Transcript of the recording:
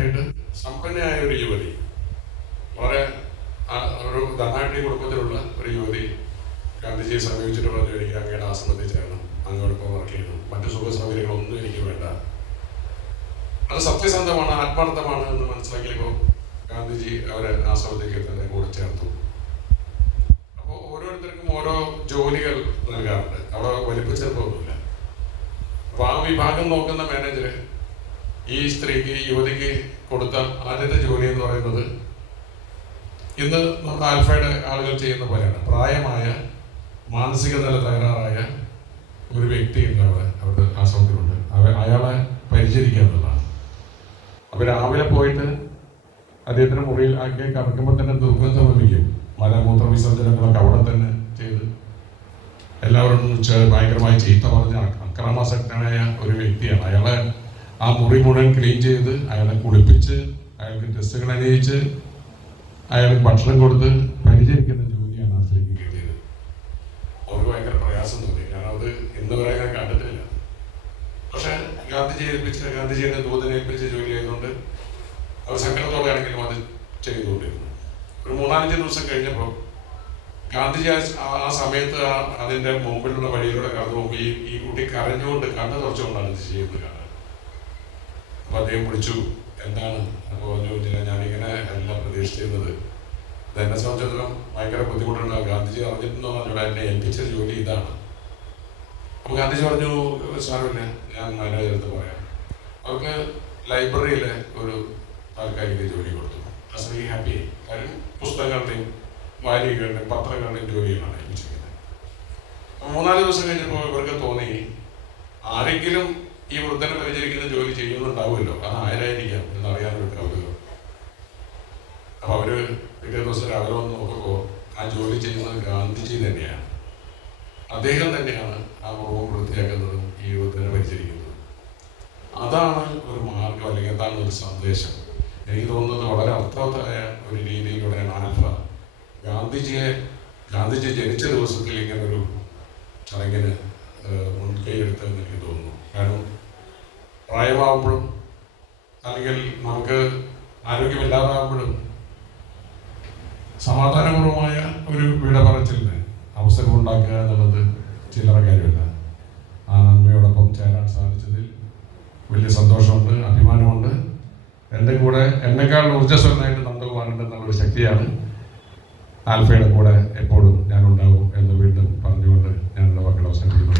ആയിട്ട് സമ്പന്നയായ ഒരു യുവതി, വളരെ ഒരു ധനാഢ്യ കുടുംബത്തിലുള്ള ഒരു യുവതി ഗാന്ധിജിയെ സമീപിച്ചിട്ട് പറഞ്ഞു, എനിക്ക് അങ്ങയുടെ ആശ്രമത്തിൽ ചേരണം, അങ്ങോടൊപ്പം വർക്ക് ചെയ്യണം, മറ്റു സുഖ സൗകര്യങ്ങളൊന്നും എനിക്ക് വേണ്ട. അത് സത്യസന്ധമാണ്, ആത്മാർത്ഥമാണ് എന്ന് മനസ്സിലാക്കിയപ്പോൾ ഗാന്ധിജി അവരെ ആശ്രമത്തേക്ക് തന്നെ കൂടെ ചേർത്തു. അപ്പോൾ ഓരോരുത്തർക്കും ഓരോ ജോലികൾ നൽകാറുണ്ട്, അവിടെ വലിപ്പച്ചെറുപ്പമൊന്നുമില്ല. അപ്പോൾ ആ വിഭാഗം നോക്കുന്ന മാനേജർ ഈ സ്ത്രീക്ക്, ഈ യുവതിക്ക് കൊടുത്ത ആദ്യത്തെ ജോലി എന്ന് പറയുന്നത് ഇന്ന് നമ്മുടെ ആൽഫയുടെ ആളുകൾ ചെയ്യുന്ന പോലെയാണ്. പ്രായമായ, മാനസിക നില തകരാറായ ഒരു വ്യക്തി ഉണ്ട് അവരുടെ ആശ്രമത്തിലുണ്ട്. അയാളെ പരിചരിക്കുക എന്നുള്ളതാണ്. അപ്പോൾ രാവിലെ പോയിട്ട് അദ്ദേഹത്തിന് മുറിയിൽ ആക്കി കറക്കുമ്പോൾ തന്നെ ദുർഗന്ധം ലഭിക്കും. മലമൂത്ര വിസർജനങ്ങളൊക്കെ അവിടെ തന്നെ ചെയ്ത് എല്ലാവരോടും ഭയങ്കരമായി ചീത്ത പറഞ്ഞ അക്രമാസക്തനായ ഒരു വ്യക്തിയാണ്. അയാളെ ആ മുറി മുഴുവൻ ക്ലീൻ ചെയ്ത്, അയാളെ കുളിപ്പിച്ച്, അയാൾക്ക് ഡ്രസ്സുകൾ അണിയിച്ച്, അയാൾക്ക് ഭക്ഷണം കൊടുത്ത് പരിചരിക്കുന്ന ജോലിയാണ് ആ സ്ത്രീക്ക് കിട്ടിയത്. അവർക്ക് ഭയങ്കര പ്രയാസം തോന്നി. കാരണം അത് ഇന്ന് വരെ ഞാൻ കണ്ടിട്ടില്ല. പക്ഷെ ഗാന്ധിജിയെ ദൂതനെ ഏൽപ്പിച്ച ജോലി ആയതുകൊണ്ട് അവർ സങ്കടത്തോടെ ആണെങ്കിലും അത് ചെയ്തുകൊണ്ടിരുന്നു. ഒരു 4-5 ദിവസം കഴിഞ്ഞപ്പോൾ ഗാന്ധിജി ആ സമയത്ത് അതിൻ്റെ മുമ്പിലുള്ള വഴിയിലൂടെ കടന്നു പോകുമ്പോൾ ഈ കുട്ടി കരഞ്ഞുകൊണ്ട് കണ്ണ് തുറച്ചുകൊണ്ടാണ് ഇത് ചെയ്യുന്നത് കാണാൻ. അപ്പോൾ അദ്ദേഹം വിളിച്ചു, എന്താണ്? അപ്പോൾ പറഞ്ഞു, ഞാനിങ്ങനെ എല്ലാം പ്രതീക്ഷിച്ചിരുന്നത്, ഇതെന്നെ സംബന്ധിച്ചിടത്തോളം ഭയങ്കര ബുദ്ധിമുട്ടുണ്ടാകും. ഗാന്ധിജി അറിഞ്ഞിട്ടുണ്ടോ എന്നോട് എന്നെ ഏൽപ്പിച്ച ജോലി ഇതാണ്. അപ്പോൾ ഗാന്ധിജി പറഞ്ഞു, സാരമില്ല, ഞാൻ മാനേജരടുത്ത് പറയാം. അവർക്ക് ലൈബ്രറിയിലെ ഒരു താൽക്കാലിക ജോലി കൊടുത്തു. ആ സ്ത്രീ ഹാപ്പിയായി. കാര്യം പുസ്തകങ്ങളുടെയും വാരികകളുടെയും പത്രങ്ങളുടെയും ജോലികളാണ് ഏൽപ്പിച്ചിരിക്കുന്നത്. 3-4 ദിവസം കഴിഞ്ഞപ്പോൾ ഇവർക്ക് തോന്നി, ആരെങ്കിലും ഈ വൃദ്ധനെ പരിചരിക്കുന്ന ജോലി ചെയ്യുന്നുണ്ടാവുമല്ലോ, അത് ആരായിരിക്കാം എന്നറിയാനൊരു കൗതുകം. അപ്പോൾ അവർ പിറ്റേ ദിവസം രാവിലെ വന്ന് നോക്കുമ്പോൾ ആ ജോലി ചെയ്യുന്നത് ഗാന്ധിജി തന്നെയാണ്. അദ്ദേഹം തന്നെയാണ് ആ റൂം വൃത്തിയാക്കുന്നതും ഈ വൃദ്ധനെ പരിചരിക്കുന്നതും. അതാണ് ഒരു മാർഗം, അല്ലെങ്കിൽ അതാണ് ഒരു സന്ദേശം. എനിക്ക് തോന്നുന്നത് വളരെ അർത്ഥവത്തായ ഒരു രീതിയിലൂടെയാണ് ആൽഫ ഗാന്ധിജി ജനിച്ച ദിവസത്തിൽ ഇങ്ങനൊരു ചടങ്ങിന് മുൻകൈ എടുത്തതെന്ന് എനിക്ക് തോന്നുന്നു. കാരണം പ്രായമാകുമ്പോഴും അല്ലെങ്കിൽ നമുക്ക് ആരോഗ്യമില്ലാതാകുമ്പോഴും സമാധാനപൂർവമായ ഒരു വിട പറച്ചിലിന് അവസരം ഉണ്ടാക്കുക എന്നുള്ളത് ചില്ലറ കാര്യമല്ല. ആ നന്മയോടൊപ്പം ചേരാൻ സാധിച്ചതിൽ വലിയ സന്തോഷമുണ്ട്, അഭിമാനമുണ്ട്. എൻ്റെ കൂടെ എന്നെക്കാൾ ഊർജ്ജസ്വലനായിട്ട് നന്ദകുമാറുണ്ടെന്നുള്ളൊരു ശക്തിയാണ് ആൽഫയുടെ കൂടെ എപ്പോഴും ഞാനുണ്ടാവും എന്ന് വീണ്ടും പറഞ്ഞുകൊണ്ട് ഞാൻ എൻ്റെ വാക്കുകൾ അവസാനിപ്പിക്കുന്നു.